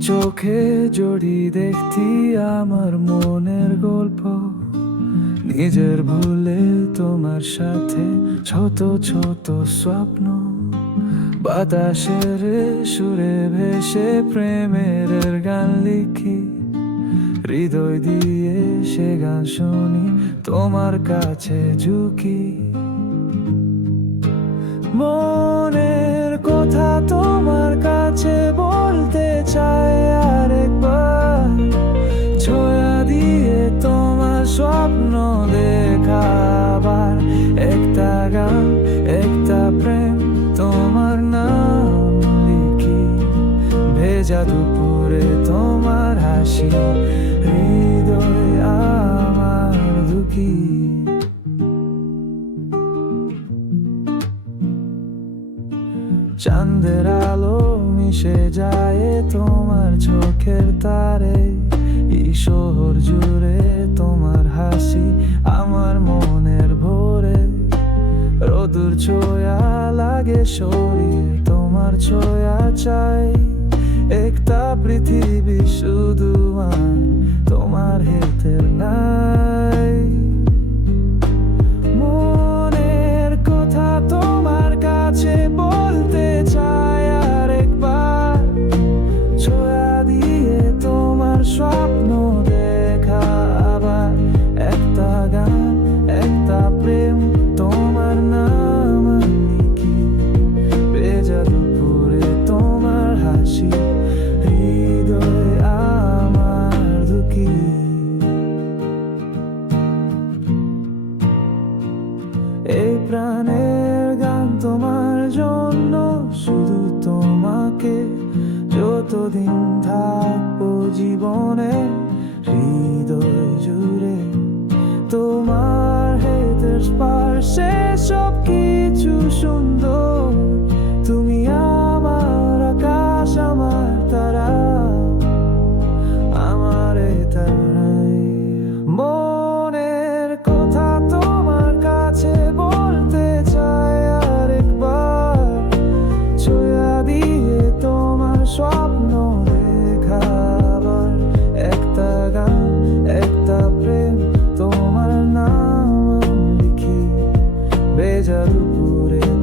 চোখে জড়ি দেখতি আমার মনের গল্প। নিজের ভুলে তোমার সাথে ছোট ছোট স্বপ্ন। বাতাসের সুরে ভেসে প্রেমের গান লিখি। হৃদয় দিয়ে সে গান শুনি, তোমার কাছে ঝুঁকি। মনের ভেজা দুপুরে তোমার হাসি, হৃদয় আমার দুঃখী। চাঁদের আলো মিশে যায় তোমার চোখের তারে শহর জুড়ে তোমার হাসি আমার মনের ভোরে। রোদুর ছোঁয়া লাগে শরীর তোমার ছোঁয়া চাই। একটা পৃথিবী শুধু তোমার জীবনে হৃদয় জুড়ে তোমার হেতের স্পর্শে সব কিছু সুন্দর। ভেজা দুপুরে